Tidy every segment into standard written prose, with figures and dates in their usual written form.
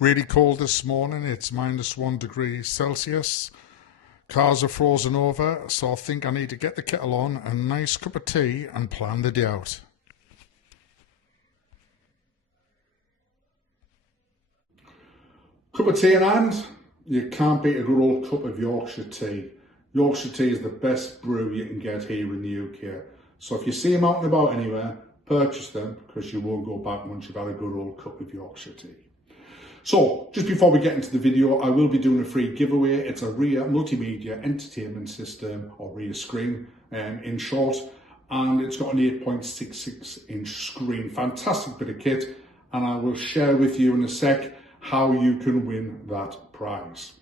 Really cold this morning, it's -1 degree Celsius. Cars are frozen over, so I think I need to get the kettle on, a nice cup of tea and plan the day out. Cup of tea in hand, you can't beat a good old cup of Yorkshire tea. Yorkshire tea is the best brew you can get here in the UK. So if you see them out and about anywhere, purchase them because you won't go back once you've had a good old cup of Yorkshire tea. So, just before we get into the video, I will be doing a free giveaway. It's a RIA multimedia entertainment system, or RIA screen in short, and it's got an 8.66 inch screen. Fantastic bit of kit, and I will share with you in a sec how you can win that prize.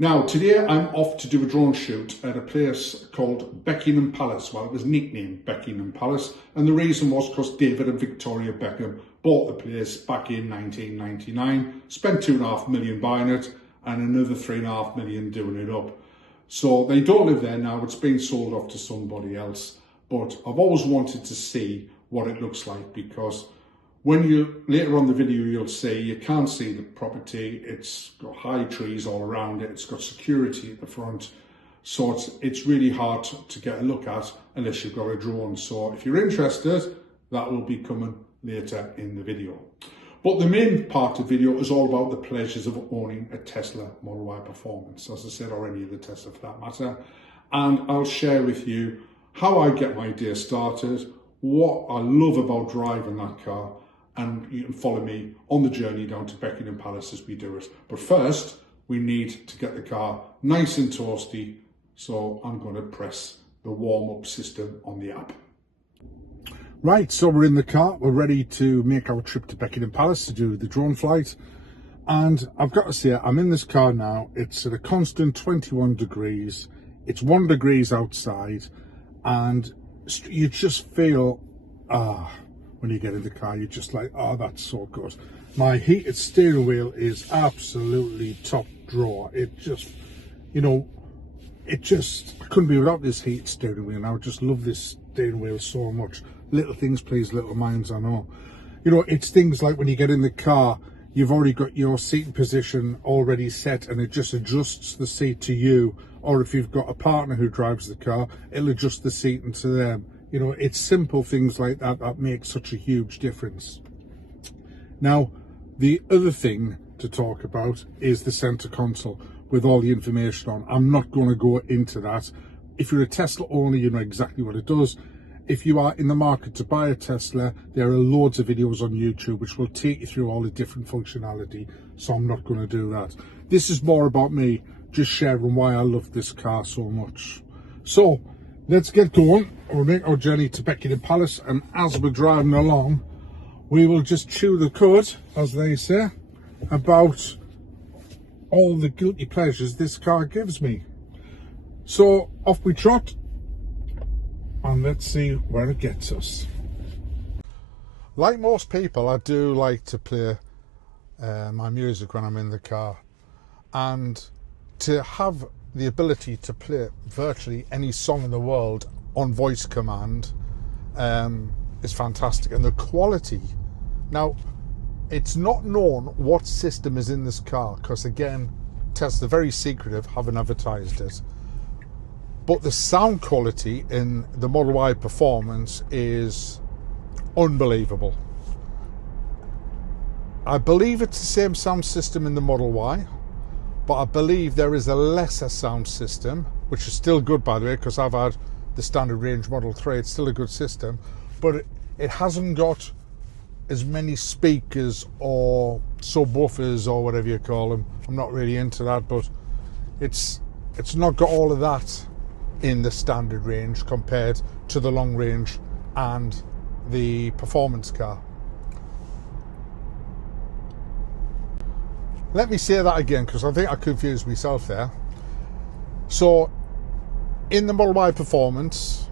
Now, today I'm off to do a drone shoot at a place called Beckingham Palace. Well, it was nicknamed Beckingham Palace, and the reason was because David and Victoria Beckham bought the place back in 1999, spent £2.5 million buying it, and another £3.5 million doing it up. So they don't live there now, it's been sold off to somebody else. But I've always wanted to see what it looks like, because when you, later on the video, you'll see, you can't see the property. It's got high trees all around it. It's got security at the front. So it's really hard to get a look at unless you've got a drone. So if you're interested, that will be coming later in the video. But the main part of the video is all about the pleasures of owning a Tesla Model Y Performance, as I said, or any other Tesla for that matter. And I'll share with you how I get my day started, what I love about driving that car, and you can follow me on the journey down to Beckingham Palace as we do it. But first, we need to get the car nice and toasty, so I'm going to press the warm-up system on the app. Right, so we're in the car, we're ready to make our trip to Beckingham Palace to do the drone flight. And I've got to say, I'm in this car now, it's at a constant 21 degrees, it's 1 degree outside, and you just feel, when you get in the car, you're just like, oh, that's so good. My heated steering wheel is absolutely top drawer. It just, you know, I couldn't be without this heated steering wheel. I would just love this steering wheel so much. Little things please little minds, I know. You know, it's things like when you get in the car, you've already got your seating position already set, and it just adjusts the seat to you. Or if you've got a partner who drives the car, it'll adjust the seating to them. You know, it's simple things like that that make such a huge difference. Now, the other thing to talk about is the center console with all the information on. I'm not going to go into that. If you're a Tesla owner, you know exactly what it does. If you are in the market to buy a Tesla, there are loads of videos on YouTube which will take you through all the different functionality, so I'm not going to do that. This is more about me just sharing why I love this car so much. So, let's get going. We'll make our journey to Beckingham Palace, and as we're driving along, we will just chew the cud, as they say, about all the guilty pleasures this car gives me. So off we trot, and let's see where it gets us. Like most people, I do like to play my music when I'm in the car, and to have the ability to play virtually any song in the world on voice command is fantastic. And the quality, now it's not known what system is in this car, because again, Tesla are very secretive, haven't advertised it, but the sound quality in the Model Y Performance is unbelievable. I believe it's the same sound system in the Model Y, but I believe there is a lesser sound system, which is still good, by the way, because I've had the standard range Model 3, it's still a good system, but it hasn't got as many speakers or subwoofers or whatever you call them. I'm not really into that, but it's not got all of that in the standard range compared to the long range and the performance car. Let me say that again, because I think I confused myself there. So, in the Model Y Performance,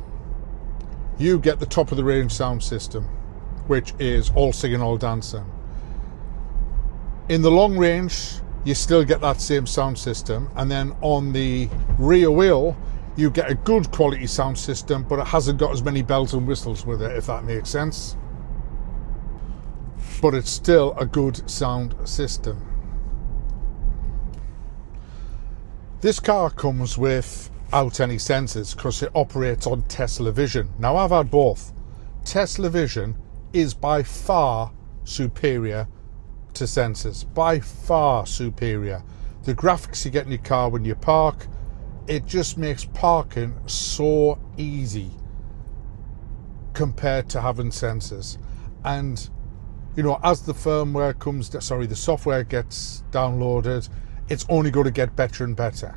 you get the top of the range sound system, which is all singing, all dancing. In the long range, you still get that same sound system, and then on the rear wheel, you get a good quality sound system, but it hasn't got as many bells and whistles with it, if that makes sense. But it's still a good sound system. This car comes without any sensors because it operates on Tesla Vision. Now, I've had both. Tesla Vision is by far superior to sensors, by far superior. The graphics you get in your car when you park, it just makes parking so easy compared to having sensors. And you know, as the firmware comes, the software gets downloaded, it's only going to get better and better.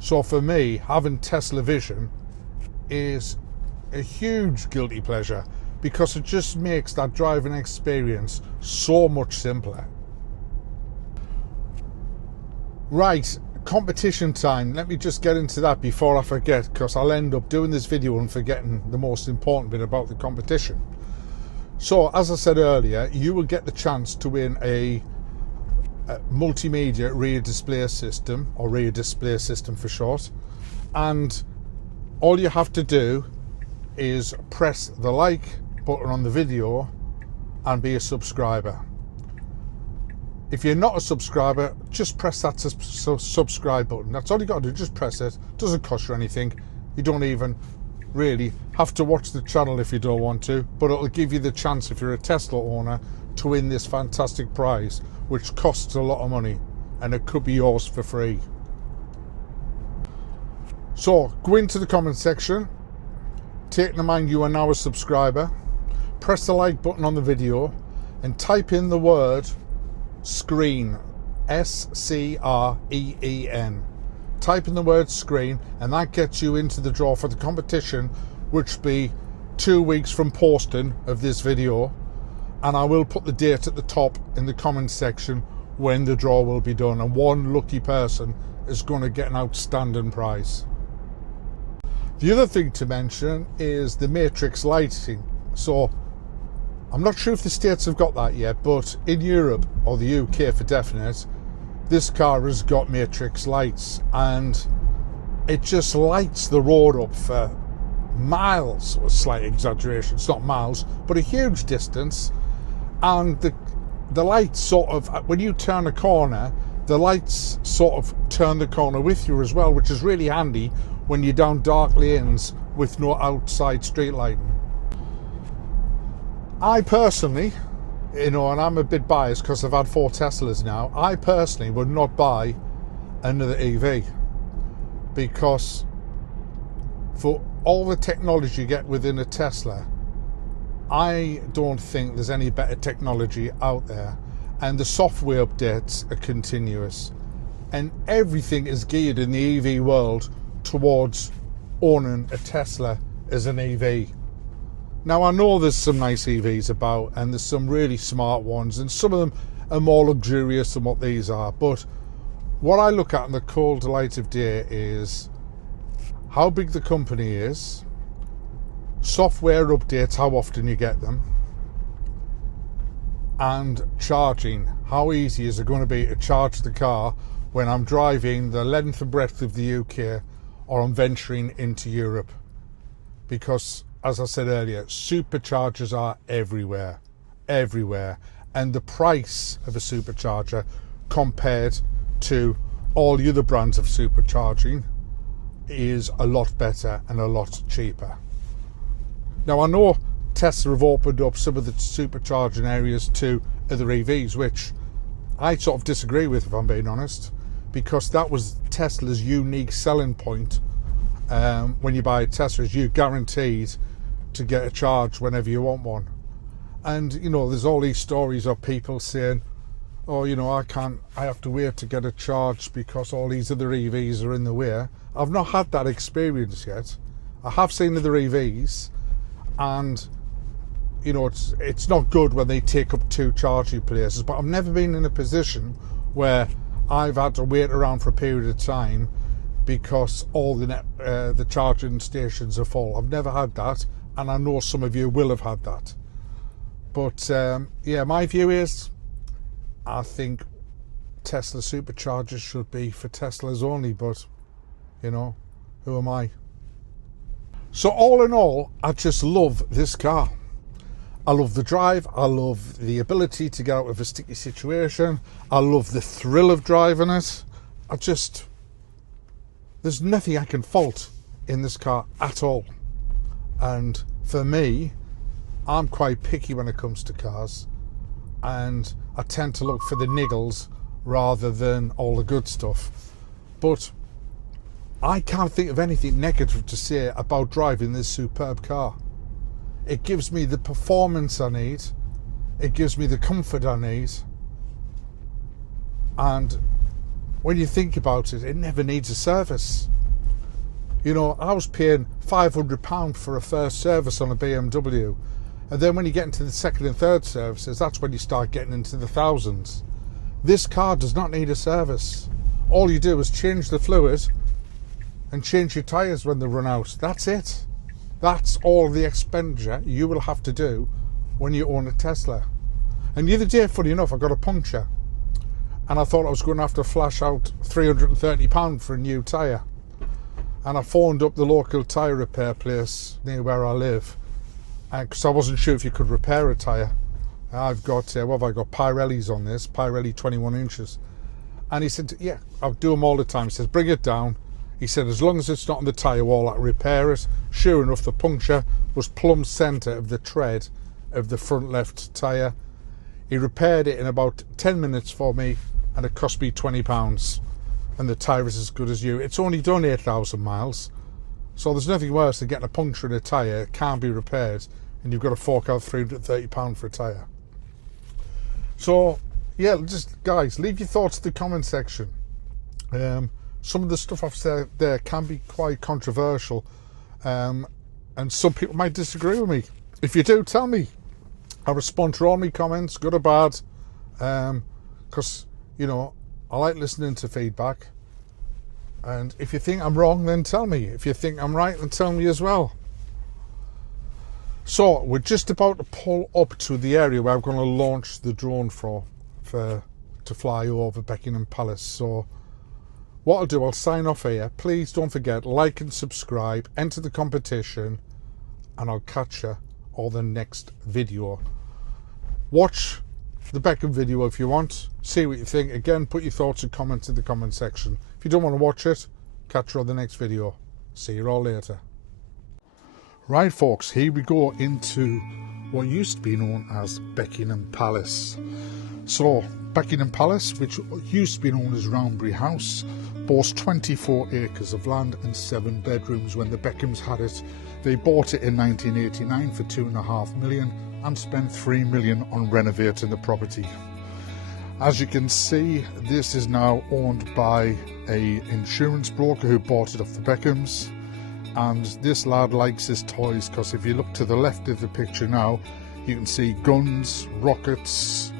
So for me, having Tesla Vision is a huge guilty pleasure because it just makes that driving experience so much simpler. Right, competition time. Let me just get into that before I forget, because I'll end up doing this video and forgetting the most important bit about the competition. So, as I said earlier, you will get the chance to win a multimedia rear display system, or rear display system for short, and all you have to do is press the like button on the video and be a subscriber. If you're not a subscriber, just press that subscribe button. That's all you got to do, just press it. Doesn't cost you anything. You don't even really have to watch the channel if you don't want to, but it'll give you the chance, if you're a Tesla owner, to win this fantastic prize, which costs a lot of money, and it could be yours for free. So go into the comment section, taking in mind you are now a subscriber, press the like button on the video and type in the word screen, SCREEN. Type in the word screen, and that gets you into the draw for the competition, which will be 2 weeks from posting of this video, and I will put the date at the top in the comment section when the draw will be done, and one lucky person is going to get an outstanding prize. The other thing to mention is the matrix lighting. So I'm not sure if the States have got that yet, but in Europe, or the UK for definite, this car has got matrix lights, and it just lights the road up for miles, or slight exaggeration, it's not miles, but a huge distance. And the lights sort of, when you turn a corner, the lights sort of turn the corner with you as well, which is really handy when you're down dark lanes with no outside street lighting. I personally, you know, and I'm a bit biased because I've had 4 Teslas now, I personally would not buy another EV, because for all the technology you get within a Tesla, I don't think there's any better technology out there, and the software updates are continuous, and everything is geared in the EV world towards owning a Tesla as an EV. Now, I know there's some nice EVs about, and there's some really smart ones, and some of them are more luxurious than what these are, but what I look at in the cold light of day is how big the company is, software updates, how often you get them, and charging. How easy is it going to be to charge the car when I'm driving the length and breadth of the UK, or I'm venturing into Europe? Because, as I said earlier, superchargers are everywhere, and the price of a supercharger compared to all the other brands of supercharging is a lot better and a lot cheaper. Now, I know Tesla have opened up some of the supercharging areas to other EVs, which I sort of disagree with, if I'm being honest, because that was Tesla's unique selling point. When you buy a Tesla, you're guaranteed to get a charge whenever you want one. And, you know, there's all these stories of people saying, oh, you know, I have to wait to get a charge because all these other EVs are in the way. I've not had that experience yet. I have seen other EVs, and, you know, it's not good when they take up 2 charging places, but I've never been in a position where I've had to wait around for a period of time because all the charging stations are full. I've never had that, and I know some of you will have had that. But yeah, my view is, I think Tesla superchargers should be for Teslas only, but, you know, who am I? So all in all, I just love this car. I love the drive, I love the ability to get out of a sticky situation, I love the thrill of driving it. there's nothing I can fault in this car at all. And for me, I'm quite picky when it comes to cars, and I tend to look for the niggles rather than all the good stuff. But I can't think of anything negative to say about driving this superb car. It gives me the performance I need, it gives me the comfort I need, and when you think about it, it never needs a service. You know, I was paying £500 for a first service on a BMW, and then when you get into the second and third services, that's when you start getting into the thousands. This car does not need a service. All you do is change the fluid and change your tyres when they run out. That's it. That's all the expenditure you will have to do when you own a Tesla. And the other day, funny enough, I got a puncture, and I thought I was going to have to flash out £330 for a new tyre. And I phoned up the local tyre repair place near where I live, because I wasn't sure if you could repair a tyre. I've got, what have I got, Pirellis on this, Pirelli 21 inches. And he said, yeah, I'll do them all the time. He says, bring it down. He said, as long as it's not on the tyre wall, I'll repair it. Sure enough, the puncture was plumb centre of the tread of the front left tyre. He repaired it in about 10 minutes for me, and it cost me £20. And the tyre is as good as new. It's only done 8,000 miles. So there's nothing worse than getting a puncture in a tyre, it can't be repaired, and you've got to fork out £330 for a tyre. So, yeah, just, guys, leave your thoughts in the comment section. Some of the stuff I've said there can be quite controversial, and some people might disagree with me. If you do, tell me. I respond to all my comments, good or bad, because, you know, I like listening to feedback. And if you think I'm wrong, then tell me. If you think I'm right, then tell me as well. So, we're just about to pull up to the area where I'm going to launch the drone to fly over Buckingham Palace. So, what I'll do, I'll sign off here. Please don't forget, like and subscribe, enter the competition, and I'll catch you on the next video. Watch the Beckham video if you want, see what you think. Again, put your thoughts and comments in the comment section. If you don't want to watch it, catch you on the next video. See you all later. Right folks, here we go into what used to be known as Buckingham Palace. So, Buckingham Palace, which used to be known as Roundbury House, boasts 24 acres of land and 7 bedrooms. When the Beckhams had it, they bought it in 1989 for £2.5 million and spent £3 million on renovating the property. As you can see, this is now owned by an insurance broker who bought it off the Beckhams, and this lad likes his toys, because if you look to the left of the picture now, you can see guns, rockets,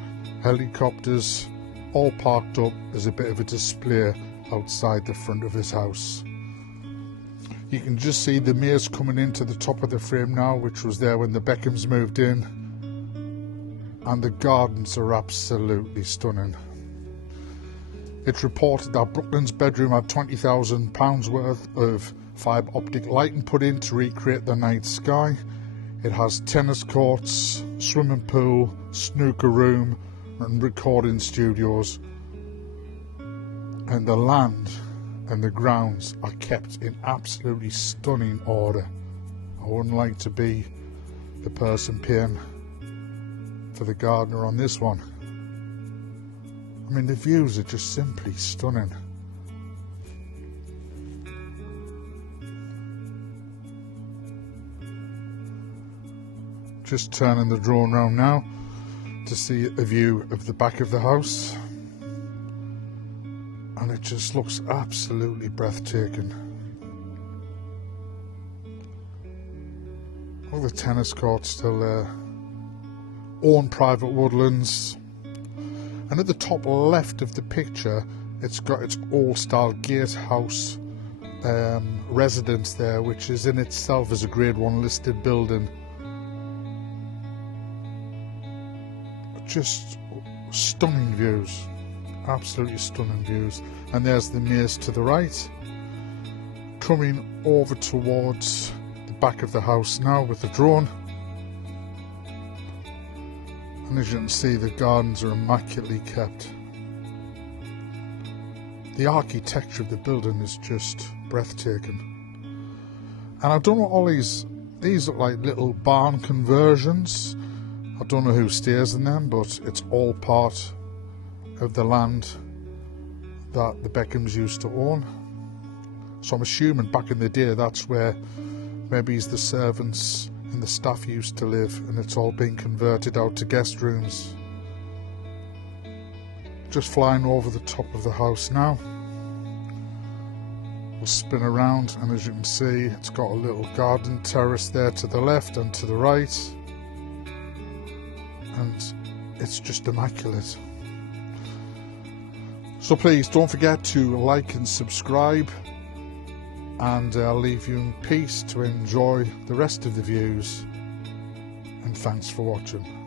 helicopters, all parked up as a bit of a display outside the front of his house. You can just see the maze coming into the top of the frame now, which was there when the Beckhams moved in. And the gardens are absolutely stunning. It's reported that Brooklyn's bedroom had £20,000 worth of fibre optic lighting put in to recreate the night sky. It has tennis courts, swimming pool, snooker room and recording studios. And the land and the grounds are kept in absolutely stunning order. I wouldn't like to be the person paying for the gardener on this one. I mean, the views are just simply stunning. Just turning the drone around now to see a view of the back of the house, and it just looks absolutely breathtaking. All the tennis courts still there, own private woodlands, and at the top left of the picture it's got its old style gatehouse residence there, which is in itself as a grade 1 listed building. Just stunning views, absolutely stunning views. And there's the maze to the right, coming over towards the back of the house now with the drone. And as you can see, the gardens are immaculately kept. the architecture of the building is just breathtaking. And I don't know, all these look like little barn conversions. I don't know who stays in them, but it's all part of the land that the Beckhams used to own. So I'm assuming back in the day that's where maybe the servants and the staff used to live, and it's all been converted out to guest rooms. Just flying over the top of the house now. We'll spin around, and as you can see, it's got a little garden terrace there to the left and to the right, and it's just immaculate. So please don't forget to like and subscribe, and I'll leave you in peace to enjoy the rest of the views, and thanks for watching.